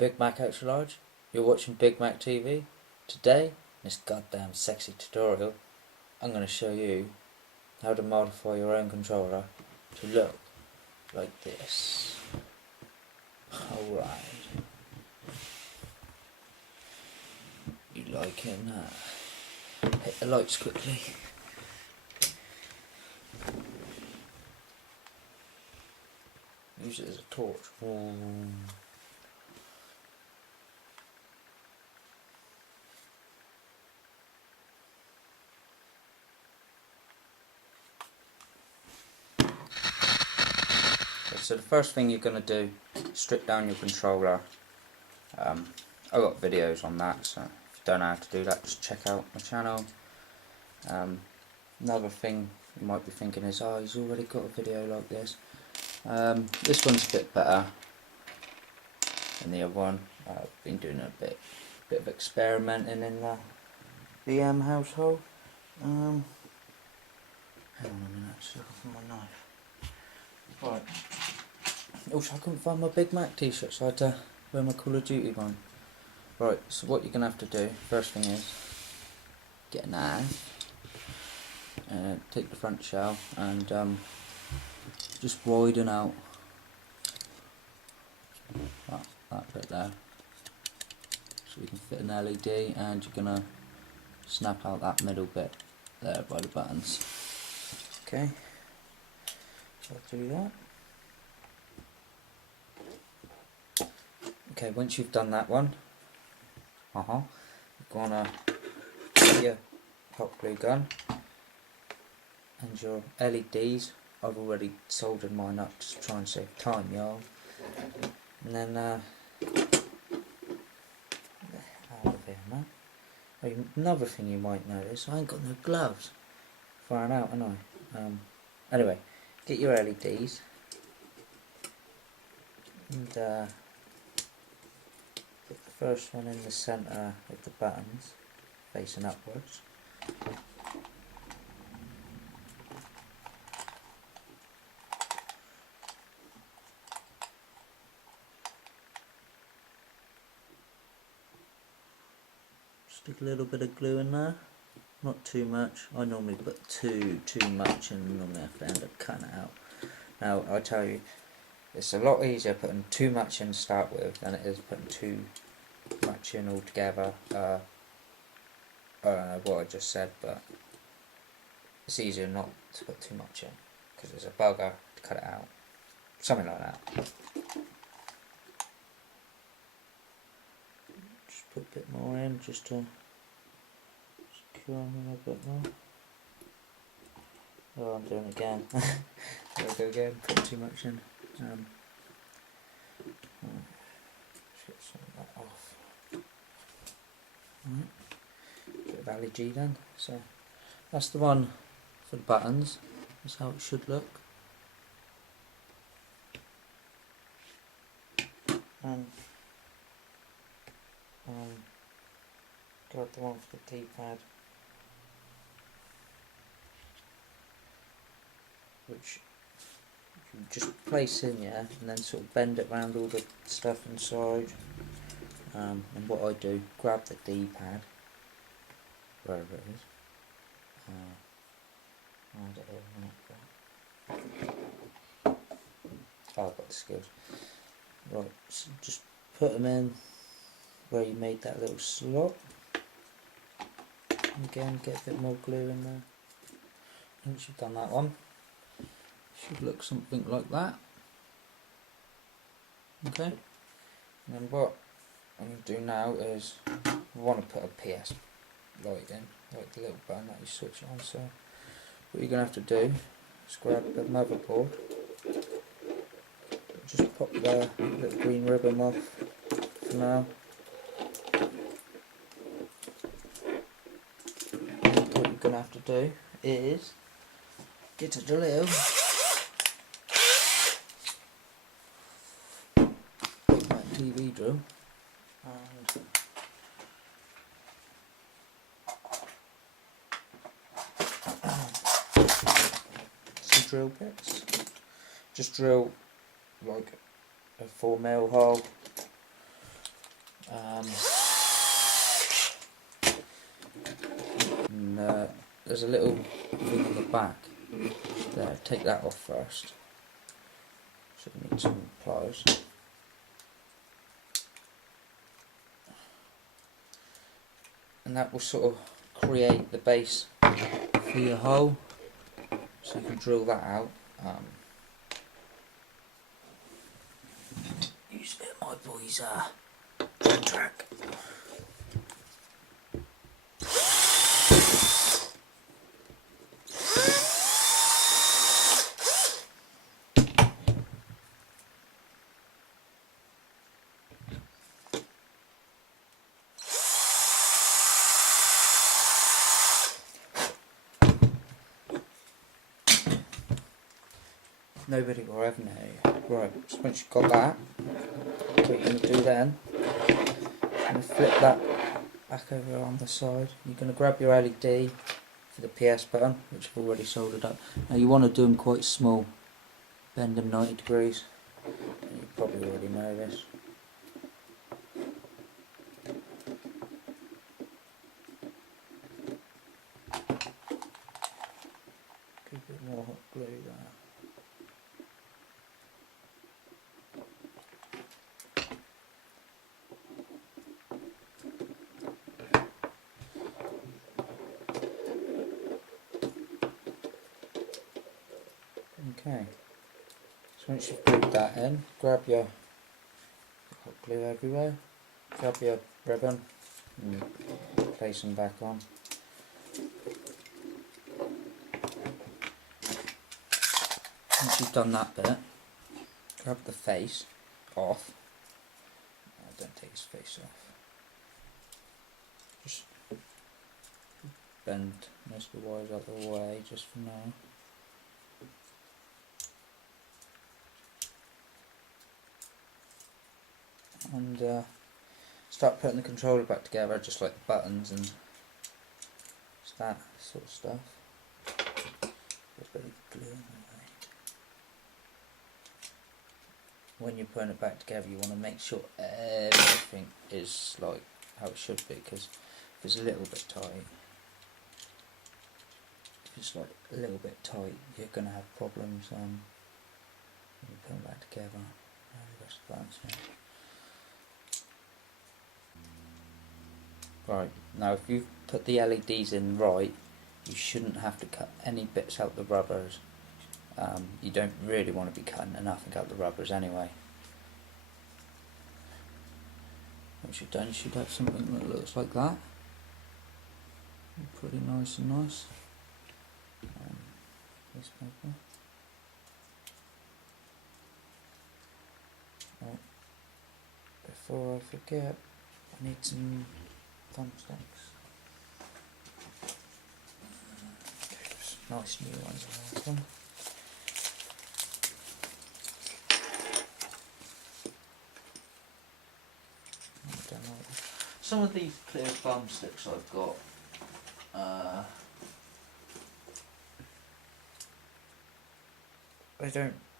Big Mac Extra Large. You're watching Big Mac TV. Today, in this goddamn sexy tutorial, I'm going to show you how to modify your own controller to look like this. Alright. You liking that? Hit the lights quickly. Use it as a torch. So the first thing you're going to do is strip down your controller. I've got videos on that, so if you don't know how to do that, just check out my channel. Another thing you might be thinking is, oh, he's already got a video like this. This one's a bit better than the other one. I've been doing a bit of experimenting in the VM household. Hang on a minute, just looking for my knife. Right. Also, I couldn't find my Big Mac t-shirt, so I had to wear my Call of Duty one. Right, so what you're going to have to do, first thing is, get a knife, take the front shell, and just widen out that bit there, so you can fit an LED, and you're going to snap out that middle bit there by the buttons. Okay, so I'll do that. Okay, once you've done that one, you're gonna get your hot glue gun and your LEDs. I've already soldered mine up to try and save time, y'all. And then out of here, man. Oh, another thing you might notice, I ain't got no gloves. Firing out, ain't I? Anyway, get your LEDs and put the first one in the centre of the buttons, facing upwards. Stick a little bit of glue in there, not too much. I normally put too much and normally have to end up cutting it out. Now I tell you, it's a lot easier putting too much in to start with than it is putting too much in altogether. I don't know what I just said, but it's easier not to put too much in because there's a bugger to cut it out. Something like that. Just put a bit more in just to secure them a bit more. Oh, I'm doing it again. There we go again, put too much in. Let's get some of that off. Right. Bit of LED then. So that's the one for the buttons. That's how it should look. And got the one for the D-pad, which you just place in, yeah, and then sort of bend it around all the stuff inside. And what I do, grab the D-pad, wherever it is, add it over like that. Oh, I've got the skills. Right, so just put them in where you made that little slot. Again, get a bit more glue in there. Once you've done that one, it should look something like that. Okay, and then what I'm going to do now is I want to put a PS light in, like the little button that you switch on. So what you're going to have to do is grab the motherboard, just pop the little green ribbon off for now. What you're going to have to do is get a drill, TV drill, and some drill bits. Just drill like a 4mm hole there's a little thing on the back there. Take that off first. So you need some pliers. And that will sort of create the base for your hole, so you can drill that out. Use a bit of my boy's drill track. Nobody will ever know. Right, so once you've got that, what you're going to do then, you're going to flip that back over on the side. You're going to grab your LED for the PS button, which I've already soldered up. Now you want to do them quite small, bend them 90 degrees. You probably already know this. Keep a bit more hot glue there. Okay, so once you've glued that in, grab your hot glue everywhere, grab your ribbon and place them back on. Once you've done that bit, grab the face off. Don't take his face off. Just bend most of the wires out of the way just for now. And start putting the controller back together, just like the buttons and that sort of stuff. A bit of glue in the way. When you're putting it back together, you want to make sure everything is like how it should be, because if it's a little bit tight, you're going to have problems when you put them back together. The rest of that's it. Right, now if you've put the LEDs in right, you shouldn't have to cut any bits out the rubbers. You don't really want to be cutting nothing out the rubbers anyway. Once you're done, you should have something that looks like that. Pretty nice and nice. This paper. Oh, before I forget, I need some thumbsticks. Nice new ones on this one. Some of these clear thumbsticks I've got,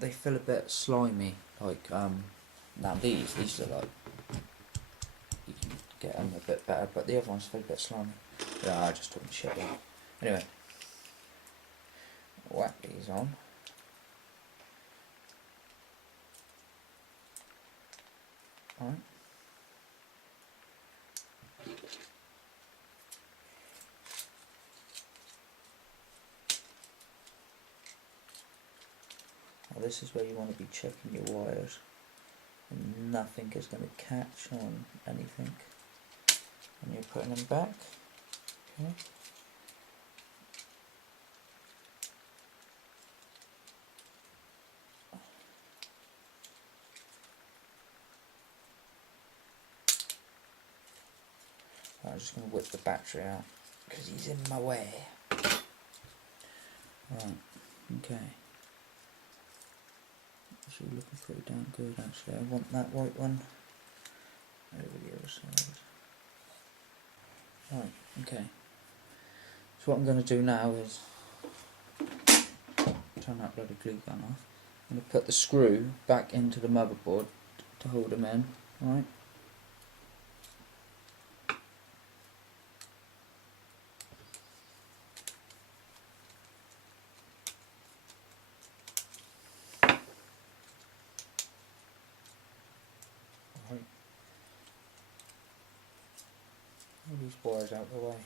they feel a bit slimy, like, now these are like, you can get them a bit better, but the other ones feel a bit slimy. Yeah, I just talking shit there. Anyway, whack these on. Alright. Now this is where you want to be checking your wires, and nothing is going to catch on anything when you're putting them back. Okay. I'm just going to whip the battery out because he's in my way. Right, okay. It's all looking pretty damn good actually. I want that white one over the other side. Right, okay. So what I'm going to do now is turn that bloody glue gun off. I'm going to put the screw back into the motherboard to hold them in. Right. all these wires out of the way.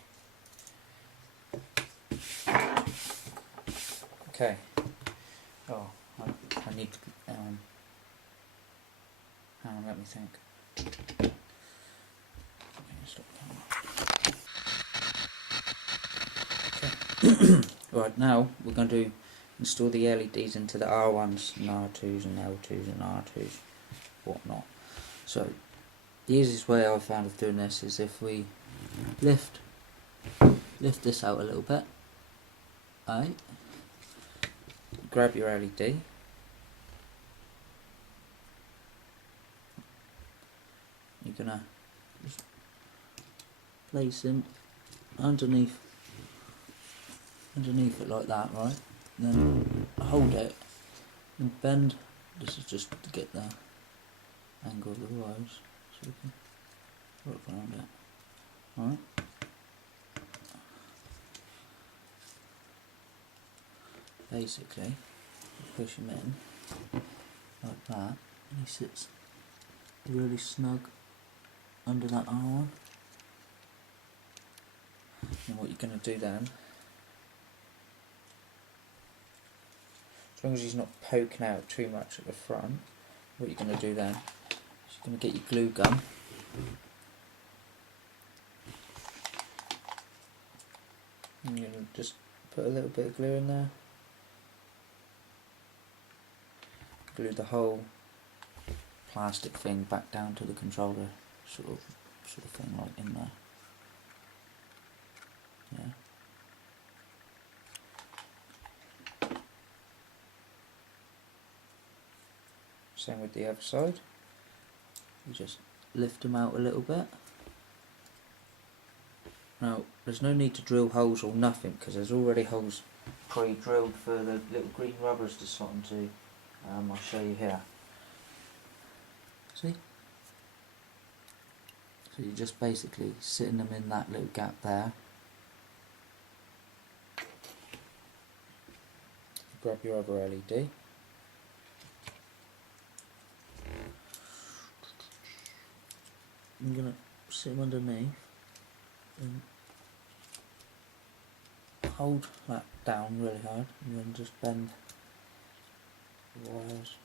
Okay. Oh, I need to, hang on, let me think. Okay, stop the camera. Okay. Right, now we're going to install the LEDs into the R1s and R2s and L2s and R2s, whatnot. So, the easiest way I've found of doing this is if we lift this out a little bit, right? Grab your LED, you're gonna just place him underneath it like that, right? And then hold it and bend. This is just to get the angle of the wires, so we can work around it. Alright. Basically, push him in like that, and he sits really snug under that R1. And what you're going to do then, as long as he's not poking out too much at the front, what you're going to do then is you're going to get your glue gun. And you're going to just put a little bit of glue in there. Glue the whole plastic thing back down to the controller, sort of thing, like in there. Yeah. Same with the other side. You just lift them out a little bit. Now, there's no need to drill holes or nothing because there's already holes pre-drilled for the little green rubbers to slot into. I'll show you here. See? So you're just basically sitting them in that little gap there. Grab your other LED. I'm going to sit them underneath and hold that down really hard and then just bend the wires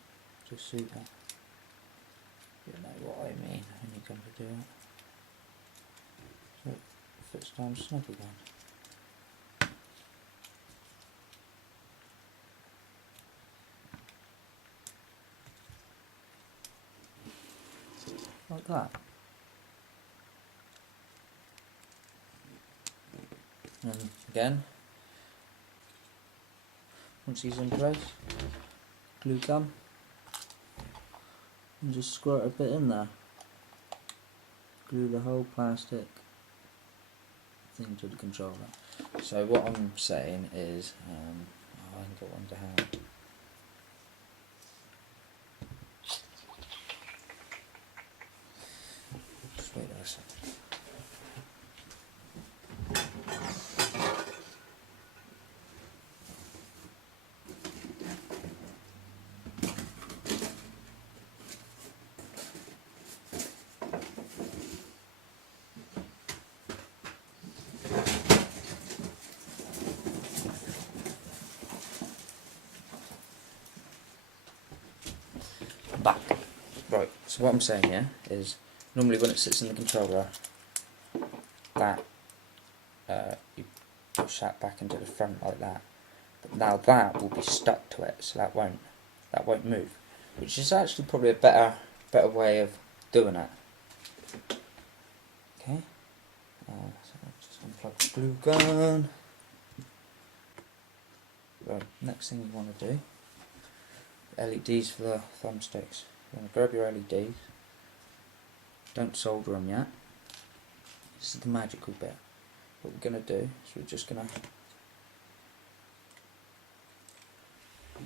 to suit that. You know what I mean when you come to do it. So it fits down snug again. Like that. And again, once he's in place, glue gun, and just squirt a bit in there. Glue the whole plastic thing to the controller. So what I'm saying is, I haven't got one to hand. Just wait a second. Back. Right, so what I'm saying here is, normally when it sits in the controller, that you push that back into the front like that. But now that will be stuck to it, so that won't move. Which is actually probably a better way of doing it. Okay. So just unplug the glue gun. Right, next thing you want to do, LEDs for the thumbsticks. You want to grab your LEDs, don't solder them yet, this is the magical bit. What we're going to do is we're just going to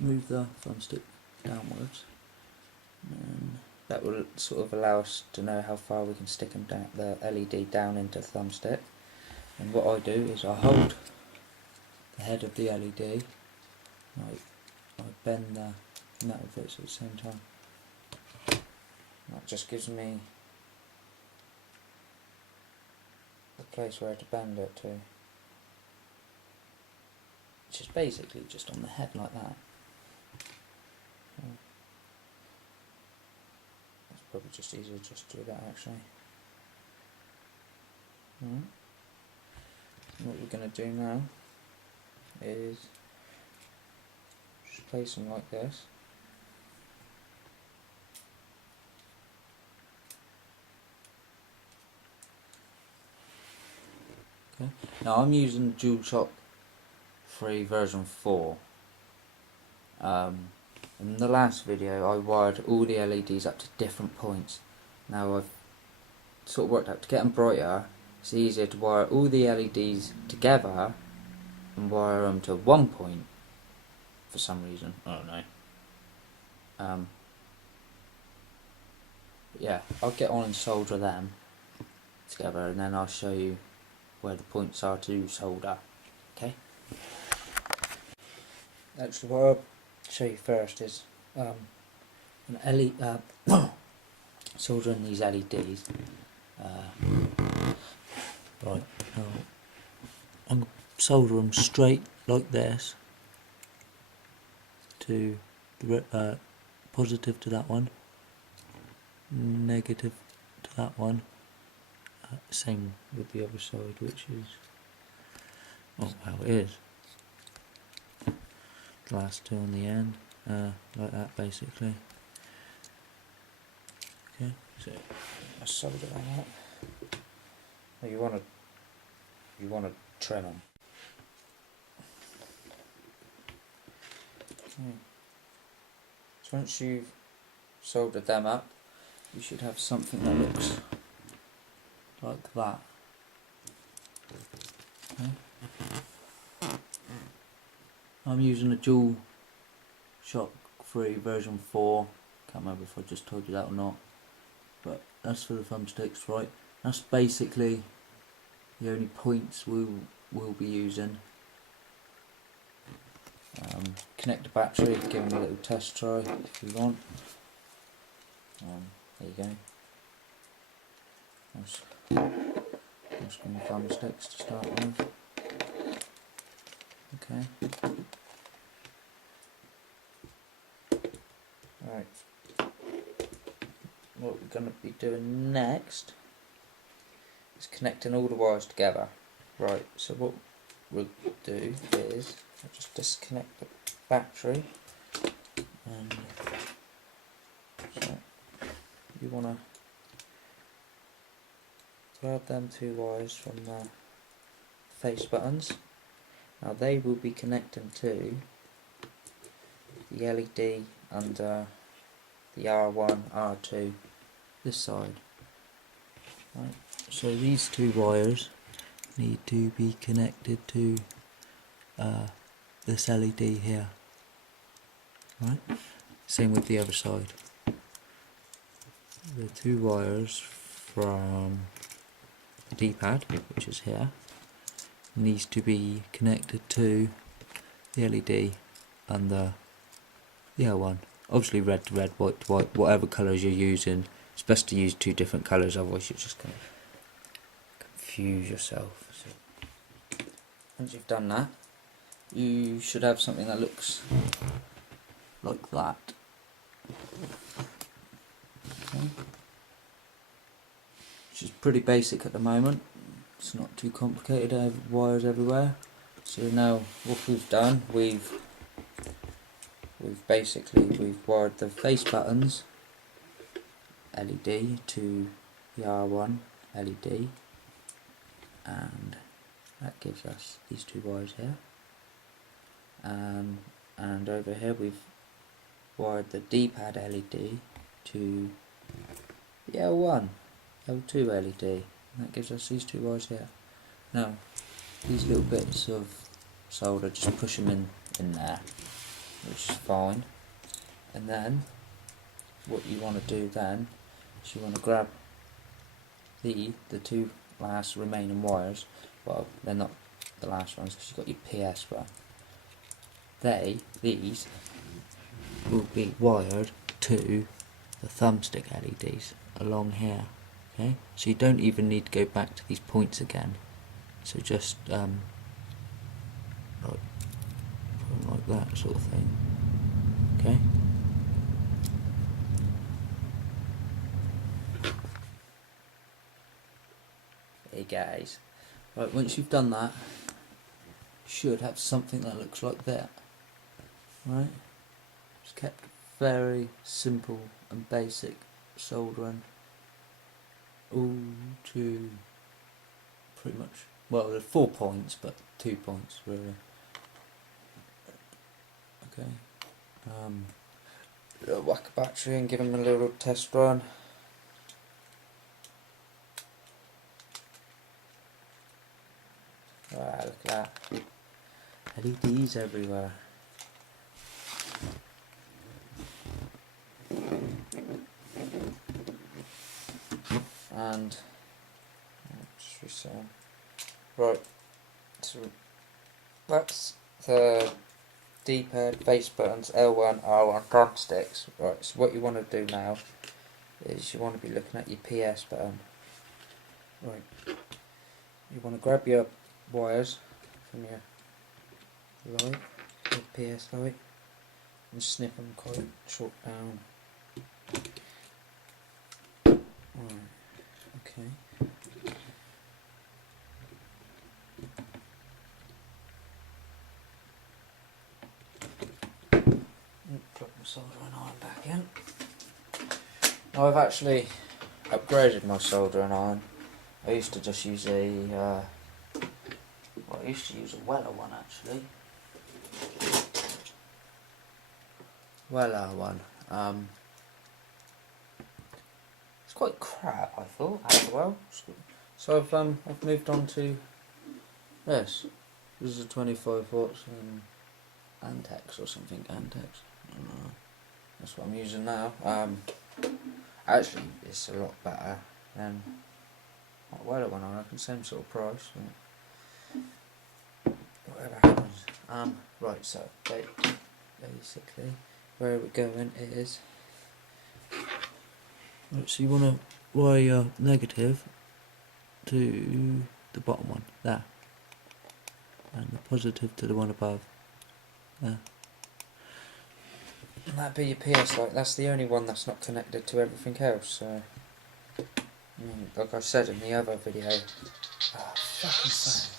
move the thumbstick downwards, and that will sort of allow us to know how far we can stick them down, the LED down into the thumbstick. And what I do is I hold the head of the LED, I bend the metal bits at the same time. That just gives me a place where to bend it to. Which is basically just on the head like that. It's probably just easier just to do that actually. What we're going to do now is just place them like this. Okay. Now I'm using DualShock 3 version 4. In the last video I wired all the LEDs up to different points. Now I've sort of worked out to get them brighter, it's easier to wire all the LEDs together and wire them to one point for some reason, I don't know. But yeah, I'll get on and solder them together and then I'll show you where the points are to solder. Okay? Actually, what I'll show you first is soldering these LEDs. Right, now I'm going to solder them straight like this to the positive to that one, negative to that one, same with the other side, which is, oh well, it is. The last two on the end, like that basically. Okay, so I solder that up. Now you want to trim them. Okay. So once you've soldered them up, you should have something that looks like that. Okay. I'm using a DualShock 3 version 4. Can't remember if I just told you that or not, but that's for the thumbsticks, right? That's basically the only points we'll be using. Connect the battery, give them a little test try if you want. There you go. Just going to thumbsticks to start with. Okay. Right. What we're going to be doing next is connecting all the wires together. Right, so what we'll do is I'll just disconnect the battery, and so you want to grab them two wires from the face buttons. Now they will be connecting to the LED under the R1, R2, this side. Right. So these two wires need to be connected to this LED here. Right. Same with the other side. The two wires from the D-pad, which is here, needs to be connected to the LED and the other one. Obviously red to red, white to white, whatever colours you're using. It's best to use two different colours, otherwise you're just going to confuse yourself. So once you've done that, you should have something that looks like that. Okay. Which is pretty basic at the moment. It's not too complicated. I have wires everywhere. So now what we've done, we've wired the face buttons LED to the R1 LED, and that gives us these two wires here. And over here we've wired the D-pad LED to the L1, L2 LED, and that gives us these two wires here. Now these little bits of solder, just push them in there, which is fine. And then what you want to do then is you want to grab the two last remaining wires. Well, they're not the last ones because you've got your PS, but these will be wired to the thumbstick LEDs along here. Okay, so you don't even need to go back to these points again. So just like that sort of thing. Okay. Hey guys. Right, once you've done that, you should have something that looks like that. Right? It's kept very simple and basic soldering. All to pretty much, well, there's 4 points, but 2 points really. Okay. Whack a battery and give them a little test run. Wow, look at that. LEDs everywhere. And just reset. Right, so that's the D-pad, base buttons, L1, R1, thumbsticks. Right, so what you want to do now is you want to be looking at your PS button. Right, you want to grab your wires from your light, your PS light, and snip them quite short down. Right, okay. Plug my soldering iron back in. Now I've actually upgraded my soldering iron. I used to just use I used to use a Weller one actually. Weller one. It's quite crap, I thought, as well. So I've moved on to this. This is a 25 watts Antex or something. Antex. I don't know. That's what I'm using now. Actually, it's a lot better than my Weller one. I reckon same sort of price. Whatever happens. Right. So basically, where we're going is. Right, so you want to wire your negative to the bottom one there, and the positive to the one above there. And that'd be your PS light. That's the only one that's not connected to everything else. So, like I said in the other video, fucking phone.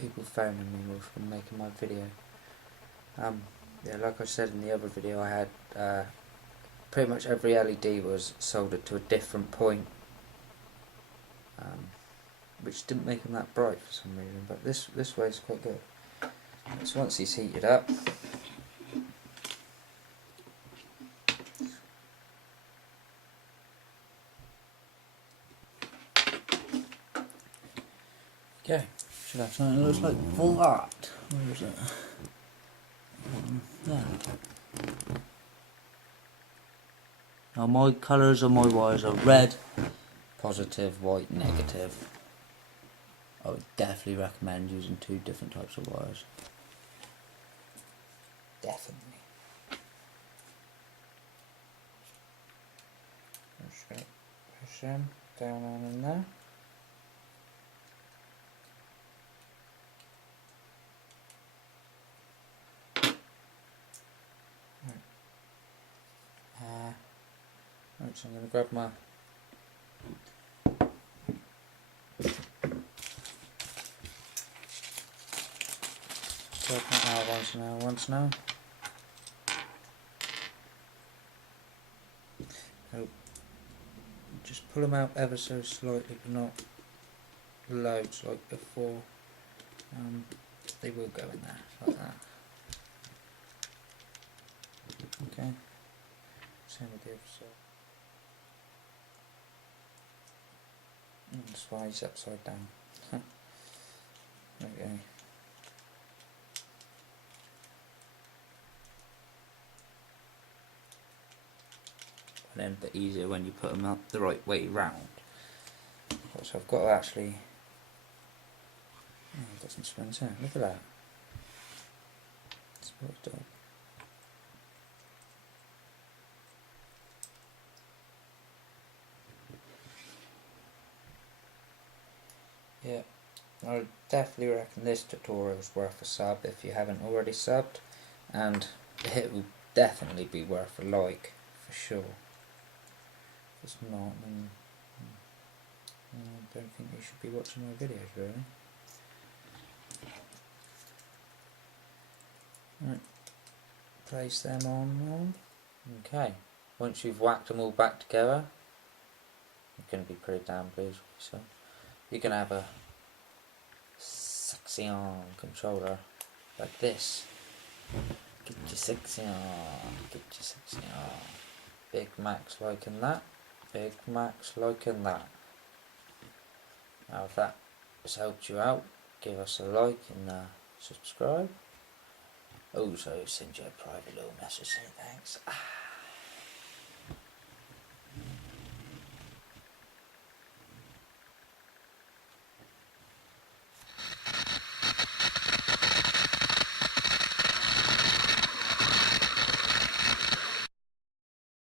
People phoning me from making my video. Yeah, like I said in the other video, I had pretty much every LED was soldered to a different point, which didn't make them that bright for some reason. But this way is quite good. So once he's heated up, okay, should have something that looks like that. Where is it? There. Now my colours on my wires are red, positive, white, negative. I would definitely recommend using 2 different types of wires. Definitely. Just going to push them down on in there. Right, so I'm going to grab my once now. Oh, just pull them out ever so slightly, but not loads like before. They will go in there like that. Okay. Same with the other side. That's why he's upside down. Okay. And then a bit easier when you put them up the right way round. So I've got to actually. Oh, I've got some springs here. Look at that. That's what it's done. yeah, I definitely reckon this tutorial's worth a sub if you haven't already subbed, and it will definitely be worth a like for sure. If it's not, then I don't think you should be watching my videos really. Right, place them on. Okay, once you've whacked them all back together, you're going to be pretty damn pleased with yourself. You can have a sexy on controller like this. Get your sexy on, get your sexy on. Big Mac's liking that. Big Mac's liking that. Now if that has helped you out, give us a like and subscribe. Also send you a private little message saying thanks.